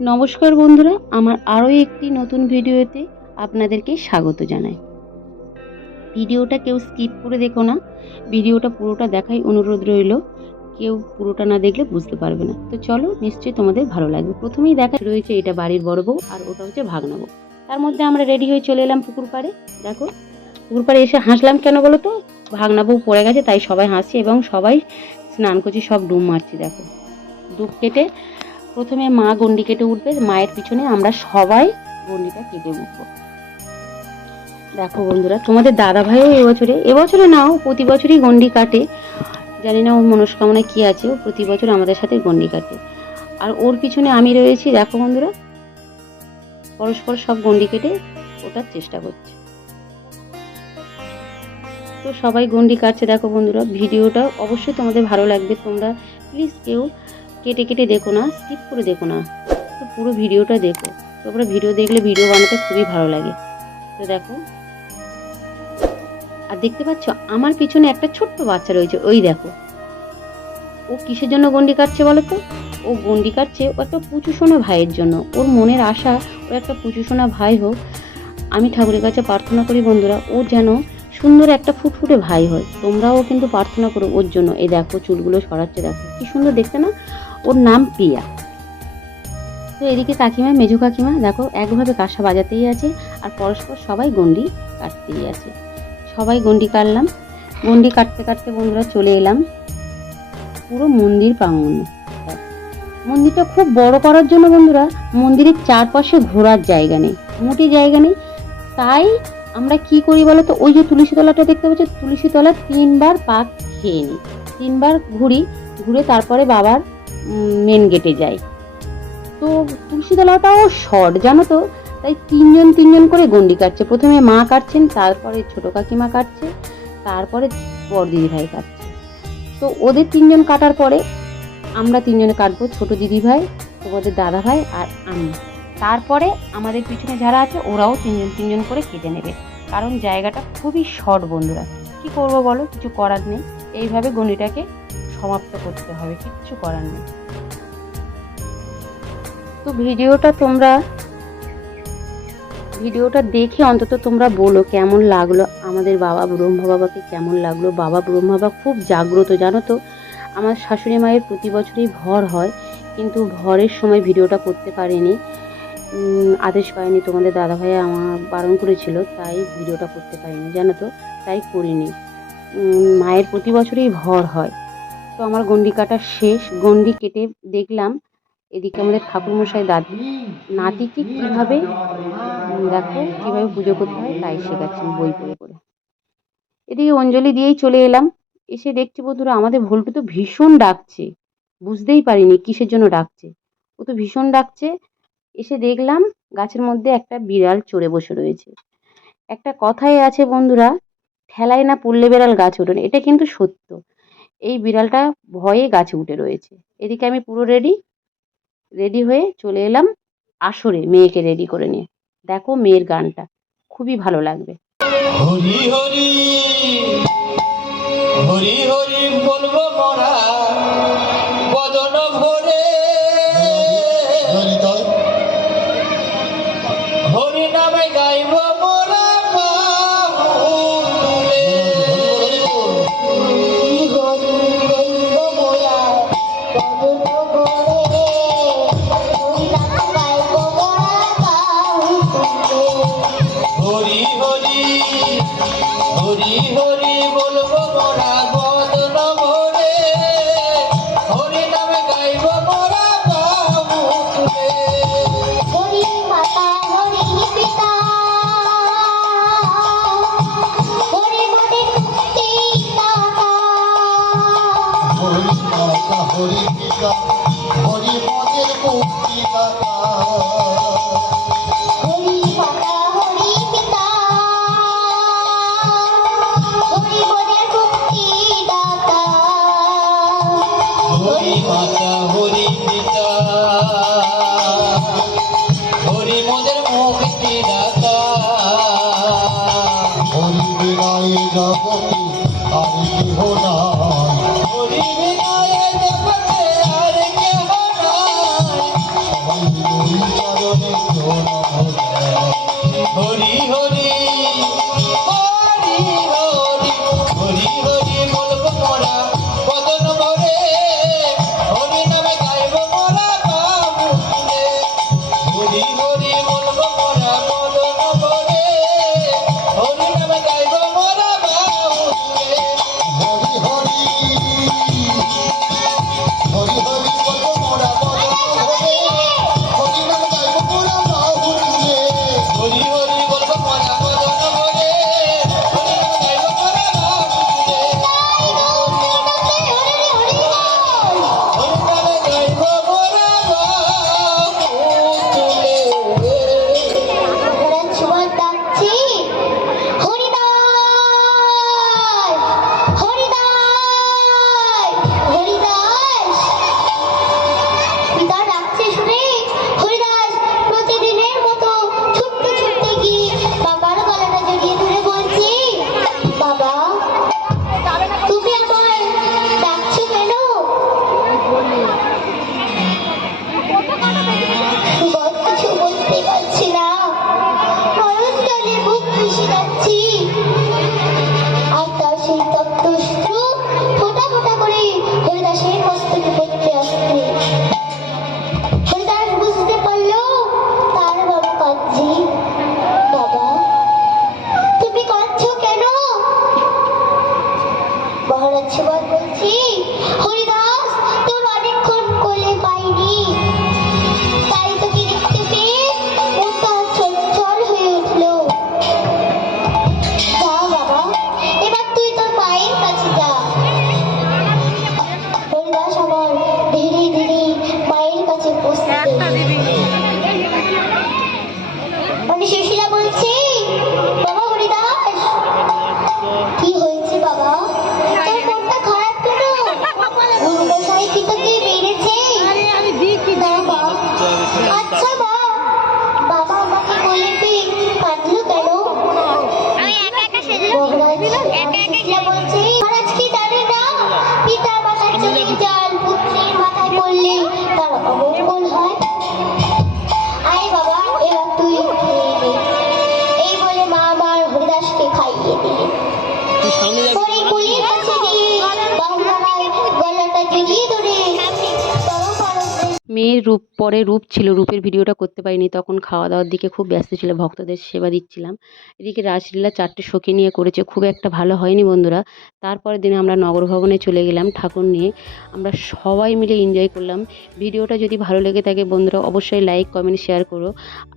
নমস্কার বন্ধুরা, আমার আরও একটি নতুন ভিডিওতে আপনাদেরকে স্বাগত জানাই। ভিডিওটা কেউ স্কিপ করে দেখো না, ভিডিওটা পুরোটা দেখাই অনুরোধ রইল, কেউ পুরোটা না দেখলে বুঝতে পারবে না। তো চলো নিশ্চয়ই তোমাদের ভালো লাগবে। প্রথমেই দেখা রয়েছে এটা বাড়ির বড় বউ আর ওটা হচ্ছে ভাগনা বউ তার মধ্যে আমরা রেডি হয়ে চলে এলাম পুকুর পাড়ে, দেখো। পুকুর পাড়ে এসে হাসলাম কেন বলো তো? ভাগনা বউ পড়ে গেছে, তাই সবাই হাসছে এবং সবাই স্নান করছি, সব ডুম মারছি, দেখো। ডুব কেটে প্রথমে মা গন্ডি কেটে উঠবে, মায়ের পিছনে আমরা সবাই গন্ডিটা কেটে উঠবো। দেখো বন্ধুরা, তোমাদের দাদা ভাইও এবছরে এবছরে নাও প্রতি বছরই গন্ডি কাটে। জানি না ওর মনস্কামনা কি আছে, ও প্রতি বছর আমাদের সাথে গন্ডি কাটে। আর ওর পিছনে আমি রয়েছি, দেখো বন্ধুরা, পরস্পর সব গন্ডি কেটে ওঠার চেষ্টা করছে। তো সবাই গন্ডি কাটছে, দেখো বন্ধুরা, ভিডিওটা অবশ্যই তোমাদের ভালো লাগবে, তোমরা প্লিজ কেউ কেটে কেটে দেখো না স্কিপ করে দেখো না। তো পুরো ভিডিওটা দেখো। তোমরা ভিডিও দেখলে ভিডিও বানাতে খুবই ভালো লাগে। তো দেখো। আর দেখতে পাচ্ছ, আমার পিছনে একটা ছোট্ট বাচ্চা রয়েছে, ওই দেখো। ও কিসের জন্য গন্ডি কাটছে বলো তো? ও গন্ডি কাটছে, ও একটা পুচুসোনা ভাইয়ের জন্য। ওর মনের আশা, ও একটা পুচুসোনা ভাই হোক, আমি ঠাকুরের কাছে প্রার্থনা করি বন্ধুরা, ও যেন সুন্দর একটা ফুটফুটে ভাই হয়। তোমরাও কিন্তু প্রার্থনা করো ওর জন্য। এই দেখো চুলগুলো সরাচ্ছে, দেখো। কি সুন্দর দেখতে না? ওর নাম প্রিয়া। তো এদিকে কাকিমা মেজো কাকিমা, দেখো, একভাবে কাঁসা বাজাতেই আছে আর পরস্পর সবাই গন্ডি কাটতেই আছে। সবাই গন্ডি কাটলাম। গন্ডি কাটতে কাটতে বন্ধুরা চলে এলাম পুরো মন্দির প্রাঙ্গণে। মন্দিরটা খুব বড় করার জন্য বন্ধুরা মন্দিরের চারপাশে ঘোরার জায়গা নেই, মোটি জায়গা নেই। তাই আমরা কি করি বলো তো ওই যে তুলসী তলাটা দেখতে পাচ্ছি তুলসী তলা তিনবার পাক খেয়ে নিই তিনবার ঘুরি, ঘুরে তারপরে বাবার মেন গেটে যাই তো তুলসীতলাটাও শর্ট জানো তো? তাই তিনজন তিনজন করে গন্ডি কাটছে। প্রথমে মা কাটছেন, তারপরে ছোট কাকিমা কাটছে, তারপরে বড় দিদি ভাই কাটছে। তো ওদের তিনজন কাটার পরে আমরা তিনজনে কাটবো ছোট দিদি ভাই তোমাদের দাদা ভাই আর আমি। তারপরে আমাদের পিছনে যারা আছে, ওরাও তিনজন তিনজন করে কেটে নেবে। কারণ জায়গাটা খুবই শর্ট বন্ধুরা। কি করব বলো? কিছু করার নেই। এইভাবে গন্ডিটাকে সমাপ্ত করতে হবে, কিচ্ছু করার নেই। তো ভিডিওটা তোমরা, ভিডিওটা দেখে অন্তত তোমরা বলো কেমন লাগল আমাদের বাবা ব্রহ্মা বাবাকে কেমন লাগল? বাবা ব্রহ্মা বাবা খুব জাগ্রত, জানো তো? আমার শাশুড়ি মায়ের প্রতি বছরই ভর হয়, কিন্তু ভরের সময় ভিডিওটা করতে পারিনি। আদেশ পাইনি তোমাদের দাদাভাই আমার বারণ করেছিল, তাই ভিডিওটা করতে পারিনি, জানো তো? তাই করিনি। মায়ের প্রতি বছরই ভর হয়। তো আমার গন্ডি কাটা শেষ। গন্ডি কেটে দেখলাম এদিকে আমাদের ঠাকুরমশাই দাদি। নাতিকে কীভাবে? দেখো, কীভাবে পুজো করতে হয়, তাই শেখাচ্ছেন বই পড়ে পড়ে। এদিকে অঞ্জলি দিয়েই চলে এলাম। এসে দেখছি বন্ধুরা, আমাদের ভোল্টু তো ভীষণ ডাকছে। বুঝতেই পারিনি কিসের জন্য ডাকছে। ও তো ভীষণ ডাকছে। এসে দেখলাম গাছের মধ্যে একটা বিড়াল চড়ে বসে রয়েছে। একটা কথাই আছে বন্ধুরা, ঠেলায় না পড়লে বেড়াল গাছ ওঠেন এটা কিন্তু সত্য। এই বিড়ালটা ভয়ে গাছে উঠে রয়েছে। এদিকে আমি পুরো রেডি রেডি হয়ে চলে এলাম আসরে মেয়েকে রেডি করে নিয়ে। দেখো মেয়ের গানটা খুবই ভালো লাগবে। হরি হরি হরি হরি বলব মোরা বদন ভরে। হরি নামে গাইব হরি হরি Oh. মেয়ের রূপ পরে রূপ ছিল, রূপের ভিডিওটা করতে পারিনি। তখন খাওয়া দাওয়ার দিকে খুব ব্যস্ত ছিল, ভক্তদের সেবা দিচ্ছিলাম। এদিকে রাসলীলা চারটে সখী নিয়ে করেছে, খুব একটা ভালো হয়নি বন্ধুরা। তারপরের দিনে আমরা নগর ভবনে চলে গেলাম ঠাকুর নিয়ে। আমরা সবাই মিলে এনজয় করলাম। ভিডিওটা যদি ভালো লেগে থাকে বন্ধুরা, অবশ্যই লাইক কমেন্ট শেয়ার করো।